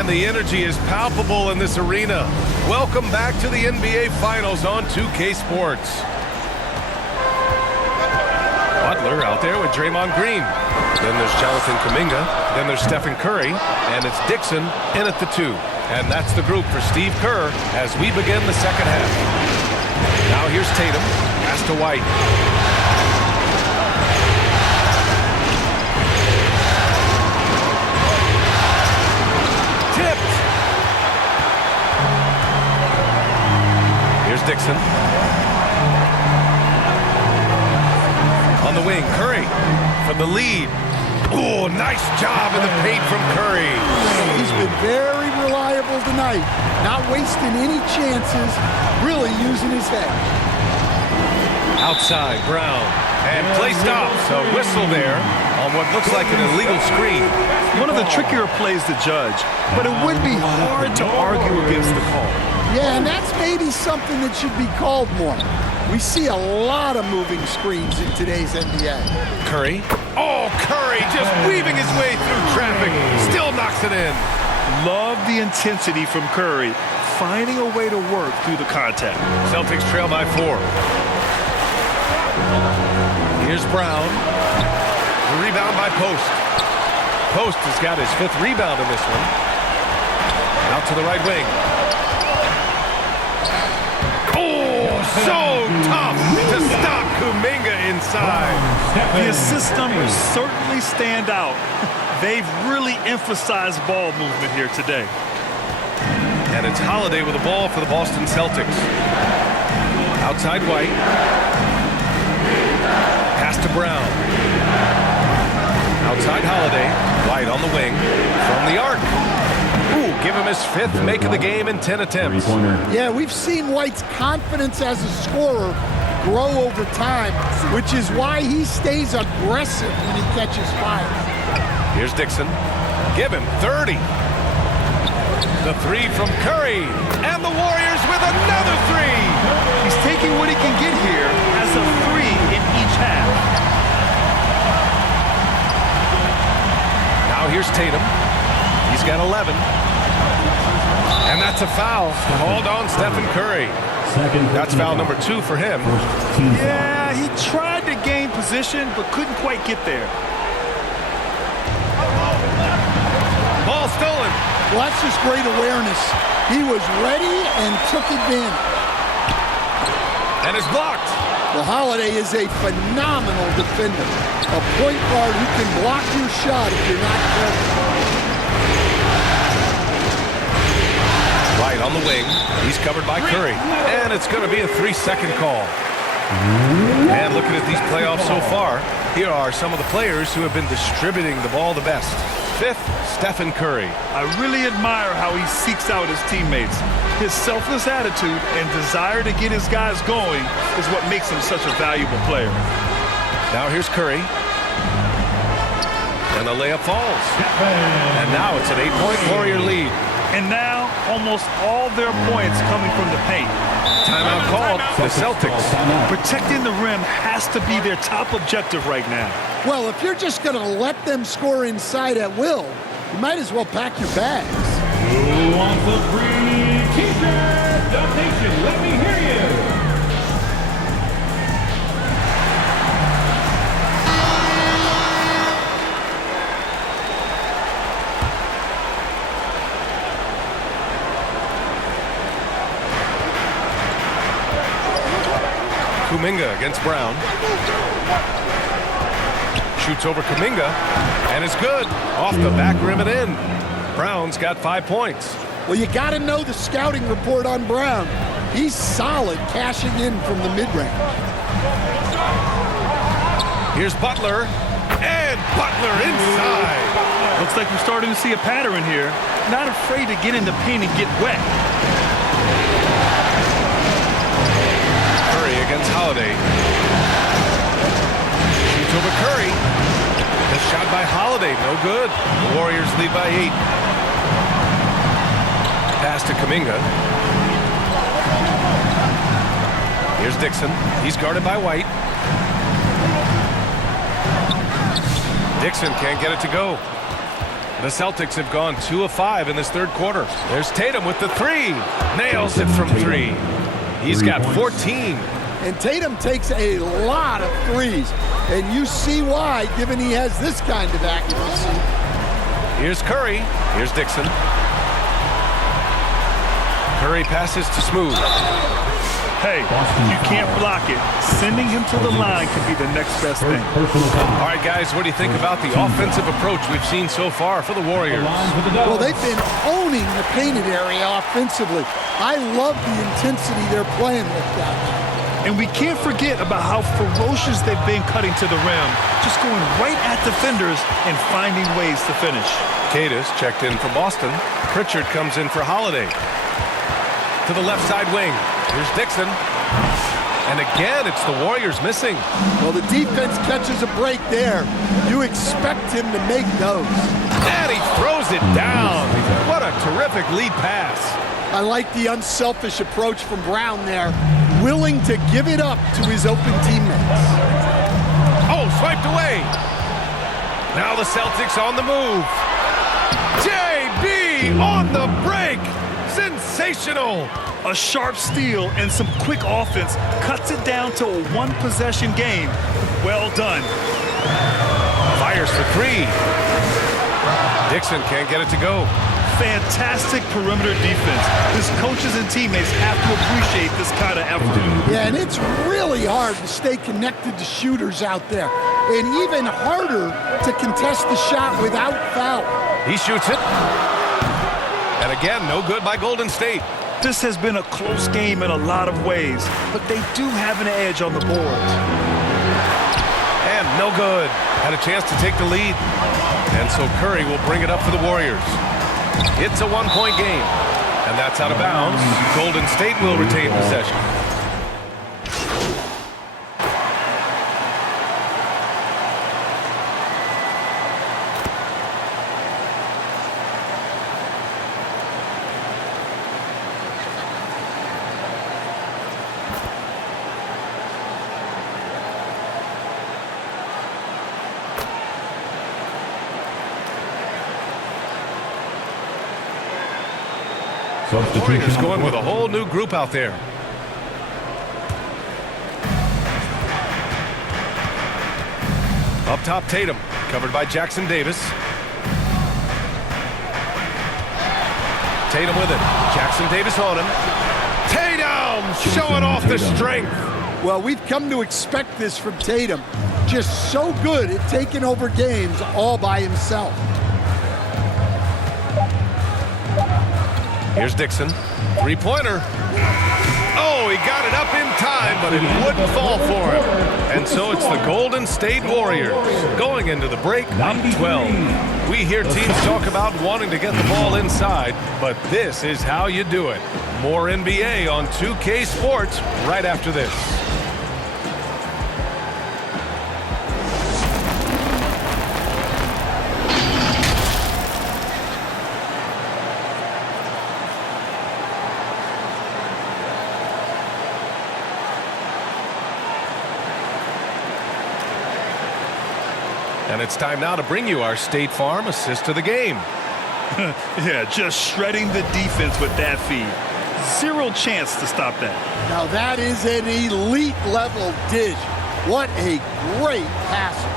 And the energy is palpable in this arena. Welcome back to the NBA Finals on 2K Sports. Butler out there with Draymond Green. Then there's Jonathan Kuminga. Then there's Stephen Curry. And it's Dixon in at the 2. And that's the group for Steve Kerr as we begin the second half. Now here's Tatum. Pass to White. Tipped. Here's Dixon. On the wing, Curry for the lead. Oh, nice job in the paint from Curry. He's been very reliable tonight, not wasting any chances, really using his head. Outside, Brown, and play stops. A whistle there on what looks like an illegal screen. One of the trickier plays to judge, but it would be hard to argue against the call. Yeah, and that's maybe something that should be called more. We see a lot of moving screens in today's NBA. Curry. Oh, Curry just weaving his way through traffic. Still knocks it in. Love the intensity from Curry, finding a way to work through the contact. Celtics trail by 4. Here's Brown. The rebound by Post. Post has got his 5th rebound in this one. Out to the right wing. So tough to stop Kuminga inside. The assist numbers certainly stand out. They've really emphasized ball movement here today. And it's Holiday with the ball for the Boston Celtics. Outside White. Pass to Brown. Outside Holiday. White on the wing. From the arc. Ooh, give him his 5th make of the game in 10 attempts. Yeah, we've seen White's confidence as a scorer grow over time, which is why he stays aggressive when he catches fire. Here's Dixon. Give him 30. The 3 from Curry. And the Warriors with another 3. He's taking what he can get here as a 3 in each half. Now here's Tatum. He's got 11. And that's a foul called on Stephen Curry. That's foul number 2 for him. Yeah, he tried to gain position, but couldn't quite get there. Ball stolen. Well, that's just great awareness. He was ready and took advantage. And is blocked. Well, Holiday is a phenomenal defender. A point guard who can block your shot if you're not careful. Right on the wing. He's covered by Curry. And it's going to be a 3-second call. And looking at these playoffs so far, here are some of the players who have been distributing the ball the best. 5th, Stephen Curry. I really admire how he seeks out his teammates. His selfless attitude and desire to get his guys going is what makes him such a valuable player. Now here's Curry. And the layup falls. And now it's an 8-point Warrior lead. And now, almost all their points coming from the paint. Timeout called for the Celtics. Protecting the rim has to be their top objective right now. Well, if you're just going to let them score inside at will, you might as well pack your bags. Who wants a free t-shirt? The Nation, let me hear you. Kuminga against Brown. Shoots over Kuminga, and it's good. Off the back rim and in. Brown's got 5 points. Well, you got to know the scouting report on Brown. He's solid cashing in from the mid-range. Here's Butler, and Butler inside. Looks like we're starting to see a pattern here. Not afraid to get in the paint and get wet. Against Holiday. Shoots over Curry. The shot by Holiday, no good. The Warriors lead by 8. Pass to Kuminga. Here's Dixon. He's guarded by White. Dixon can't get it to go. The Celtics have gone 2 of 5 in this third quarter. There's Tatum with the 3. Nails it from 3. He's got 14. And Tatum takes a lot of threes. And you see why, given he has this kind of accuracy. Here's Curry. Here's Dixon. Curry passes to Smooth. Hey, you can't block it. Sending him to the line could be the next best thing. All right, guys, what do you think about the offensive approach we've seen so far for the Warriors? Well, they've been owning the painted area offensively. I love the intensity they're playing with down there. And we can't forget about how ferocious they've been cutting to the rim, just going right at defenders and finding ways to finish. Cadis checked in for Boston. Pritchard comes in for Holiday. To the left side wing. Here's Dixon. And again, it's the Warriors missing. Well, the defense catches a break there. You expect him to make those. And he throws it down. What a terrific lead pass. I like the unselfish approach from Brown there, willing to give it up to his open teammates. Oh, swiped away. Now the Celtics on the move. JB on the break. Sensational. A sharp steal and some quick offense cuts it down to a one-possession game. Well done. Fires for 3. Dixon can't get it to go. Fantastic perimeter defense. His coaches and teammates have to appreciate this kind of effort. Yeah, and it's really hard to stay connected to shooters out there. And even harder to contest the shot without foul. He shoots it. And again, no good by Golden State. This has been a close game in a lot of ways, but they do have an edge on the boards. And no good. Had a chance to take the lead. And so Curry will bring it up for the Warriors. It's a one-point game. And that's out of bounds. Golden State will retain possession. Warriors going with a whole new group out there. Up top, Tatum, covered by Jackson Davis. Tatum with it. Jackson Davis on him. Tatum showing off the strength. Well, we've come to expect this from Tatum. Just so good at taking over games all by himself. Here's Dixon. Three-pointer. Oh, he got it up in time, but it wouldn't fall for him. And so it's the Golden State Warriors going into the break up 12. We hear teams talk about wanting to get the ball inside, but this is how you do it. More NBA on 2K Sports right after this. And it's time now to bring you our State Farm assist of the game. Yeah, just shredding the defense with that feed. Zero chance to stop that. Now that is an elite level dish. What a great passer.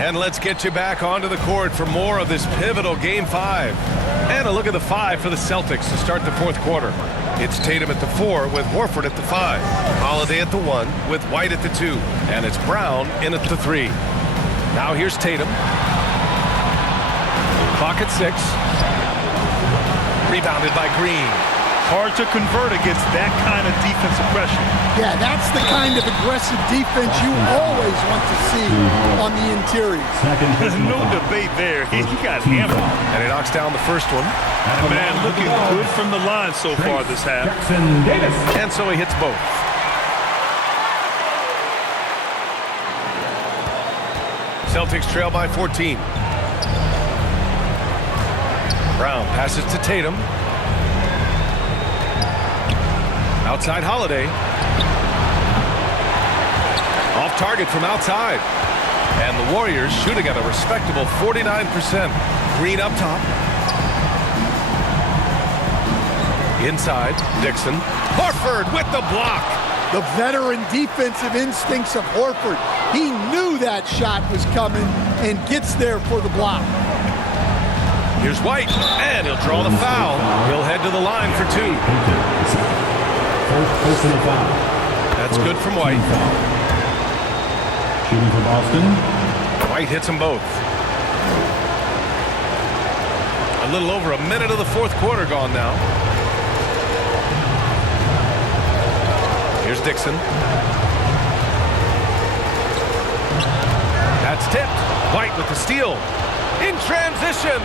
And let's get you back onto the court for more of this pivotal Game 5. And a look at the 5 for the Celtics to start the fourth quarter. It's Tatum at the 4 with Horford at the 5. Holiday at the 1 with White at the 2. And it's Brown in at the 3. Now here's Tatum. Clock at 6. Rebounded by Green. Hard to convert against that kind of defensive pressure. Yeah, that's the kind of aggressive defense you always want to see on the interior. No debate there. He got hammered. And he knocks down the first one. Man, looking good from the line so far this half. And so he hits both. Celtics trail by 14. Brown passes to Tatum. Outside Holiday. Off target from outside. And the Warriors shooting at a respectable 49%. Green up top. Inside, Dixon. Horford with the block. The veteran defensive instincts of Horford. He knew that shot was coming and gets there for the block. Here's White, and he'll draw the foul. He'll head to the line for 2. First personal foul. That's good from White. Shooting for Boston. White hits them both. A little over a minute of the fourth quarter gone now. Here's Dixon. That's tipped. White with the steal. In transition.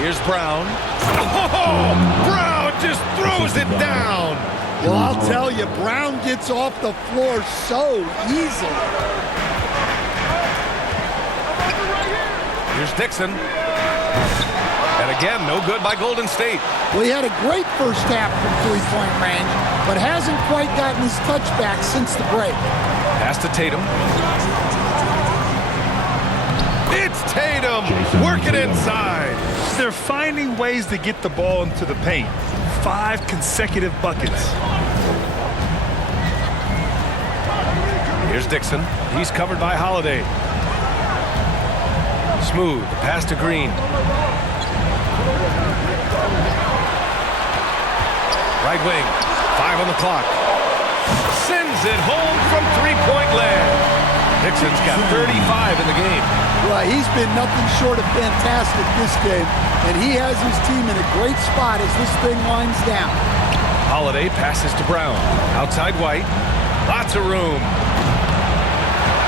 Here's Brown. Oh, Brown just throws it down. Well, I'll tell you, Brown gets off the floor so easily. Here's Dixon. And again, no good by Golden State. Well, he had a great first half from three-point range, but hasn't quite gotten his touchback since the break. Pass to Tatum. It's Tatum working inside. They're finding ways to get the ball into the paint. 5 consecutive buckets. Here's Dixon. He's covered by Holiday. Smooth. Pass to Green. Right wing. 5 on the clock. Sends it home from three-point land. Dixon's got 35 in the game. Well, he's been nothing short of fantastic this game, and he has his team in a great spot as this thing winds down. Holiday passes to Brown. Outside White. Lots of room.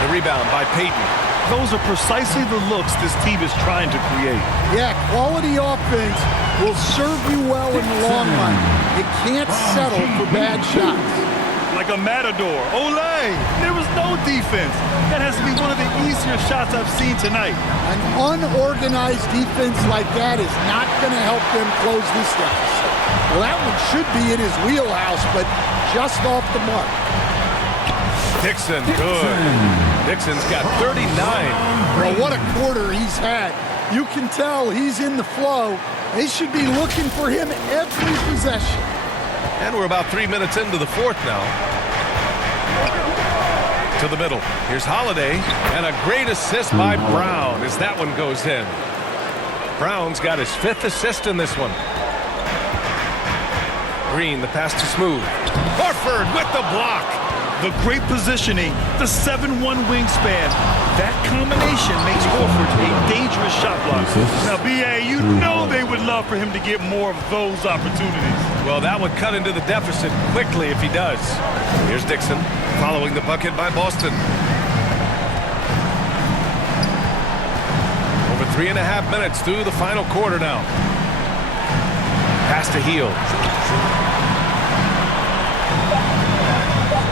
The rebound by Payton. Those are precisely the looks this team is trying to create. Yeah, quality offense will serve you well in the long run. You can't settle for bad shots. Like a matador. Olay! There was no defense. That has to be one of the easier shots I've seen tonight. An unorganized defense like that is not going to help them close this deficit. Well, that one should be in his wheelhouse, but just off the mark. Dixon, good. Dixon's got 39. Well, what a quarter he's had. You can tell he's in the flow. They should be looking for him every possession. And we're about 3 minutes into the fourth now. To the middle. Here's Holiday. And a great assist by Brown as that one goes in. Brown's got his 5th assist in this one. Green, the pass to Smooth. Horford with the block. The great positioning, the 7'1" wingspan. That combination makes Horford a dangerous shot blocker. Now, B.A., you know they would love for him to get more of those opportunities. Well, that would cut into the deficit quickly if he does. Here's Dixon, following the bucket by Boston. Over 3.5 minutes through the final quarter now. Pass to Hield.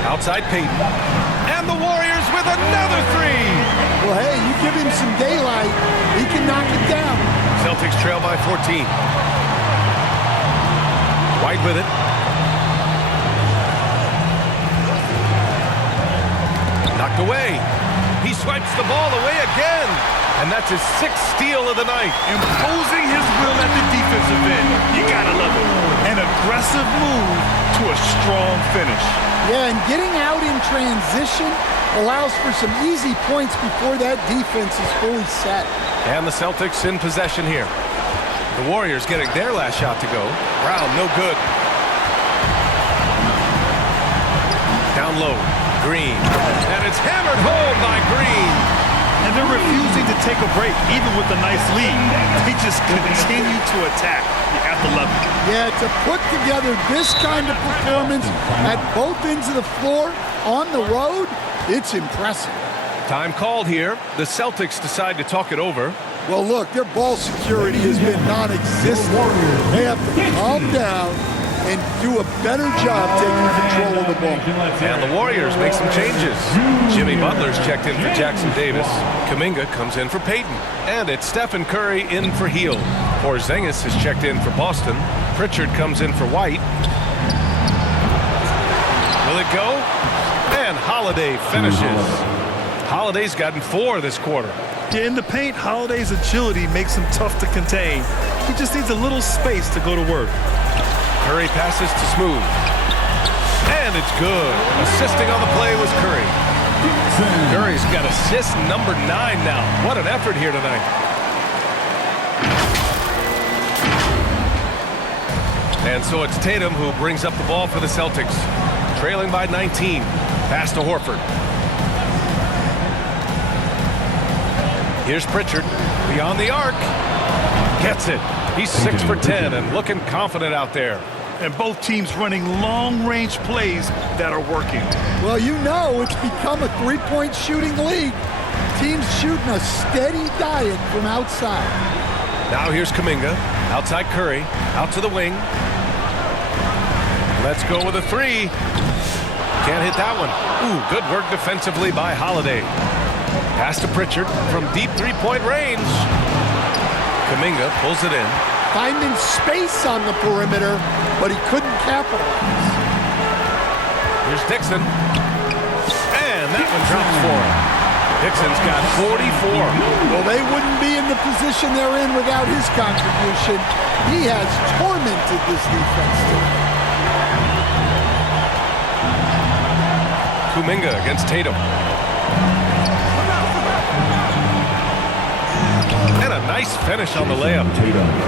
Outside Payton. And the Warriors with another 3. Well, hey, you give him some daylight, he can knock it down. Celtics trail by 14. White with it. Knocked away. He swipes the ball away again. And that's his 6th steal of the night. Imposing his will at the defensive end. You gotta love it. An aggressive move to a strong finish. Yeah, and getting out in transition allows for some easy points before that defense is fully set. And the Celtics in possession here. The Warriors getting their last shot to go. Brown, no good. Down low, Green. And it's hammered home by Green. And they're refusing to take a break, even with a nice lead. They just continue to attack. You have to love it. Yeah, to put together this kind of performance at both ends of the floor on the road, it's impressive. Time called here. The Celtics decide to talk it over. Well, look, their ball security has been non-existent. They have to calm down and do a better job taking control of the ball. And the Warriors make some changes. Jimmy Butler's checked in for Jackson Davis. Kuminga comes in for Payton. And it's Stephen Curry in for Hield. Porzingis is checked in for Boston. Pritchard comes in for White. Will it go? And Holiday finishes. Holiday's gotten 4 this quarter. Yeah, in the paint, Holiday's agility makes him tough to contain. He just needs a little space to go to work. Curry passes to Smooth. And it's good. Assisting on the play was Curry. Curry's got assist number 9 now. What an effort here tonight. And so it's Tatum who brings up the ball for the Celtics. Trailing by 19. Pass to Horford. Here's Pritchard. Beyond the arc. Gets it. He's 6 for 10 and looking confident out there. And both teams running long-range plays that are working. Well, you know it's become a three-point shooting league. Teams shooting a steady diet from outside. Now here's Kuminga. Outside Curry. Out to the wing. Let's go with a 3. Can't hit that one. Ooh, good work defensively by Holiday. Pass to Pritchard from deep three-point range. Kuminga pulls it in. Finding space on the perimeter, but he couldn't capitalize. Here's Dixon. And that one drops for him. Dixon's got 44. Well, they wouldn't be in the position they're in without his contribution. He has tormented this defense today. Kuminga against Tatum. And a nice finish on the layup.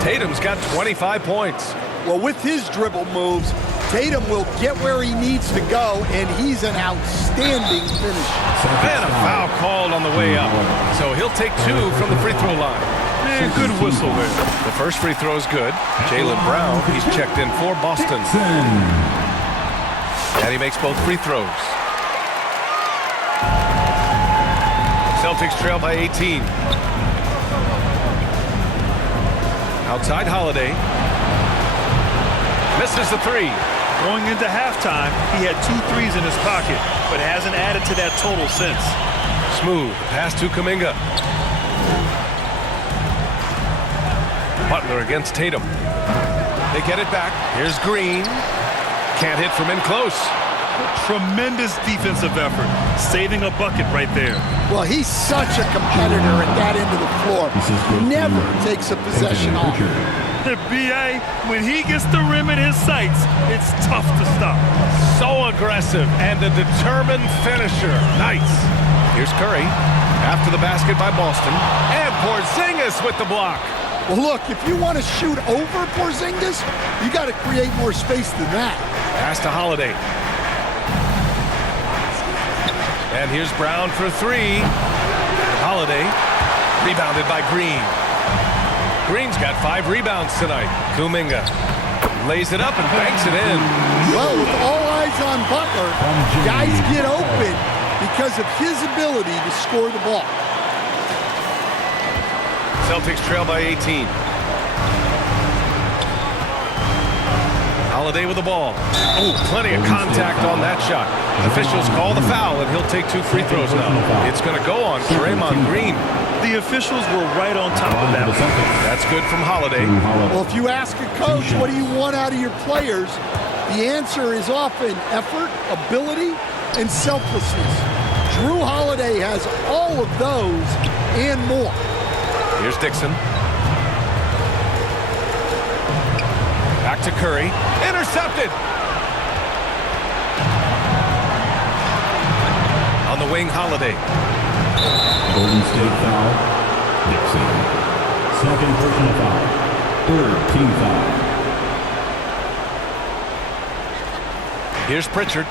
Tatum's got 25 points. Well, with his dribble moves, Tatum will get where he needs to go, and he's an outstanding finisher. And a foul called on the way up. So he'll take 2 from the free throw line. Man, good whistle there. The first free throw is good. Jaylen Brown, he's checked in for Boston. And he makes both free throws. Celtics trail by 18. Outside Holiday. Misses the 3. Going into halftime, he had 2 threes in his pocket, but hasn't added to that total since. Smooth. Pass to Kuminga. Butler against Tatum. They get it back. Here's Green. Can't hit from in close. Tremendous defensive effort. Saving a bucket right there. Well, he's such a competitor at that end of the floor. Never takes a possession off. B.A., when he gets the rim in his sights, it's tough to stop. So aggressive and a determined finisher. Nice. Here's Curry. After the basket by Boston. And Porzingis with the block. Well, look, if you want to shoot over Porzingis, you got to create more space than that. Pass to Holiday. And here's Brown for 3. Holiday. Rebounded by Green. Green's got 5 rebounds tonight. Kuminga lays it up and banks it in. Well, with all eyes on Butler, guys get open because of his ability to score the ball. Celtics trail by 18. Holiday with the ball. Oh, plenty of contact on that shot. Officials call the foul, and he'll take 2 free throws now. It's going to go on Draymond Green. The officials were right on top of that. That's good from Holiday. Well, if you ask a coach, what do you want out of your players? The answer is often effort, ability, and selflessness. Drew Holiday has all of those and more. Here's Dixon. Back to Curry. Intercepted. On the wing, Holiday. Golden State foul. Dixon. Second personal foul. Third team foul. Here's Pritchard.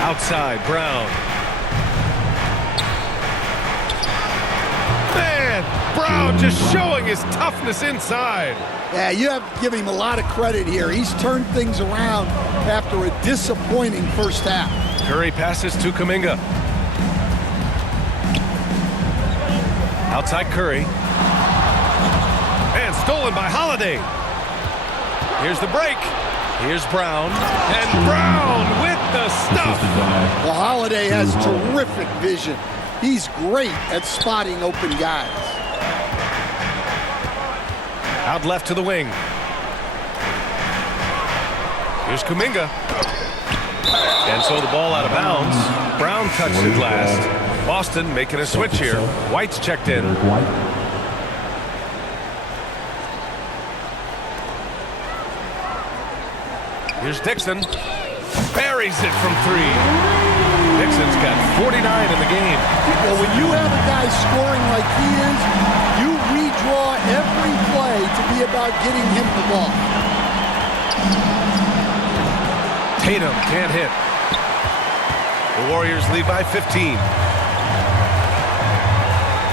Outside, Brown. Man, Brown just showing his toughness inside. Yeah, you have to give him a lot of credit here. He's turned things around after a disappointing first half. Curry passes to Kuminga. Outside Curry. And stolen by Holiday. Here's the break. Here's Brown. And Brown with the stuff. Well, Holiday has terrific vision. He's great at spotting open guys. Out left to the wing. Here's Kuminga. And so the ball out of bounds. Brown touched it last. Boston making a switch here. White's checked in. Here's Dixon. Buries it from 3. Dixon's got 49 in the game. Well, when you have a guy scoring like he is, you redraw every play to be about getting him the ball. Tatum can't hit. The Warriors lead by 15.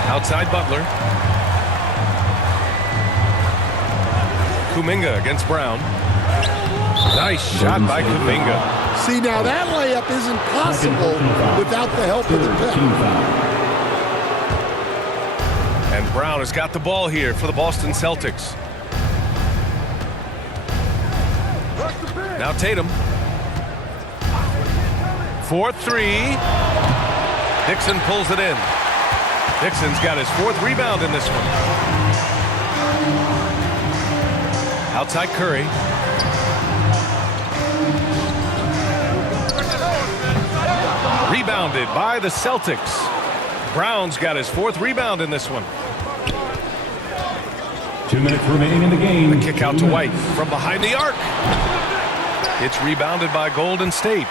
Outside Butler. Kuminga against Brown. Nice shot by Kuminga. See, now that layup isn't possible without the help of the pick. And Brown has got the ball here for the Boston Celtics. Now Tatum. 4-3. Dixon pulls it in. Dixon's got his 4th rebound in this one. Outside Curry. Rebounded by the Celtics. Brown's got his 4th rebound in this one. 2 minutes remaining in the game. The kick out to White from behind the arc. It's rebounded by Golden State.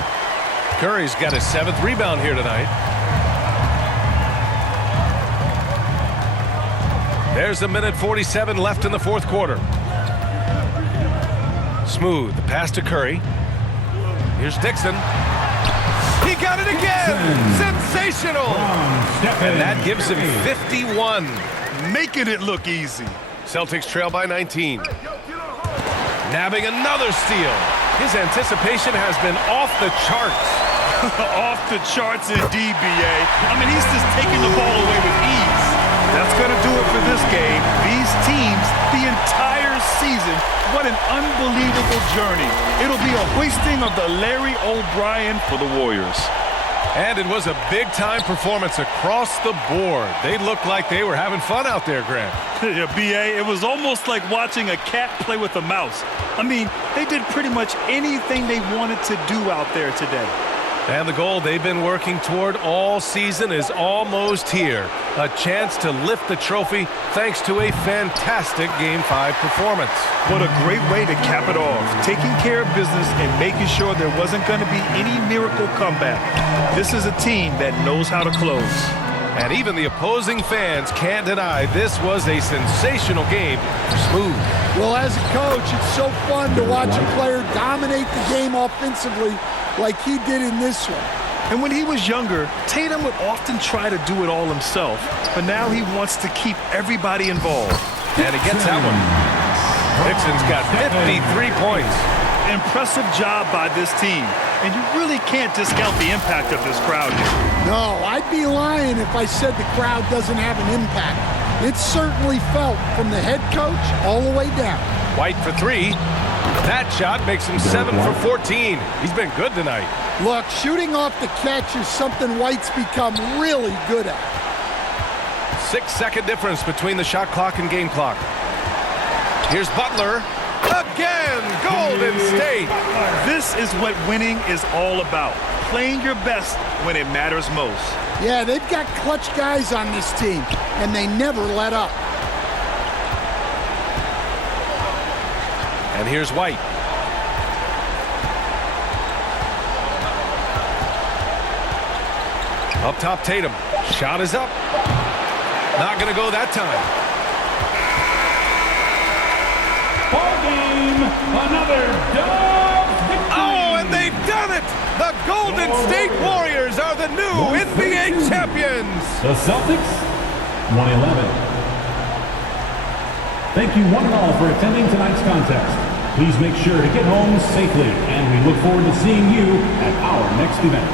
Curry's got his 7th rebound here tonight. There's a minute 47 left in the 4th quarter. Smooth, the pass to Curry. Here's Dixon. He got it again! Sensational! And that gives him 51. Making it look easy. Celtics trail by 19. Nabbing another steal. His anticipation has been off the charts. Off the charts indeed, B.A. I mean, he's just taking the ball away with ease. That's going to do it for this game. These teams, the entire season, what an unbelievable journey. It'll be a hoisting of the Larry O'Brien for the Warriors. And it was a big-time performance across the board. They looked like they were having fun out there, Grant. Yeah, B.A., it was almost like watching a cat play with a mouse. I mean, they did pretty much anything they wanted to do out there today. And the goal they've been working toward all season is almost here. A chance to lift the trophy thanks to a fantastic Game 5 performance. What a great way to cap it off. Taking care of business and making sure there wasn't going to be any miracle comeback. This is a team that knows how to close. And even the opposing fans can't deny this was a sensational game for Smooth. Well, as a coach, it's so fun to watch a player dominate the game offensively like he did in this one. And when he was younger, Tatum would often try to do it all himself, but now he wants to keep everybody involved. And he gets that one. Dixon's got 53 points. Impressive job by this team, and you really can't discount the impact of this crowd here. No, I'd be lying if I said the crowd doesn't have an impact. It's certainly felt from the head coach all the way down. White for 3. That shot makes him 7 for 14. He's been good tonight. Look, shooting off the catch is something White's become really good at. 6-second difference between the shot clock and game clock. Here's Butler. Again, Golden State. This is what winning is all about. Playing your best when it matters most. Yeah, they've got clutch guys on this team, and they never let up. And here's White. Up top, Tatum. Shot is up. Not going to go that time. Ball game, another dub victory. Oh, and they've done it! The Golden State Warriors are the new NBA champions! The Celtics, 111. Thank you one and all for attending tonight's contest. Please make sure to get home safely, and we look forward to seeing you at our next event.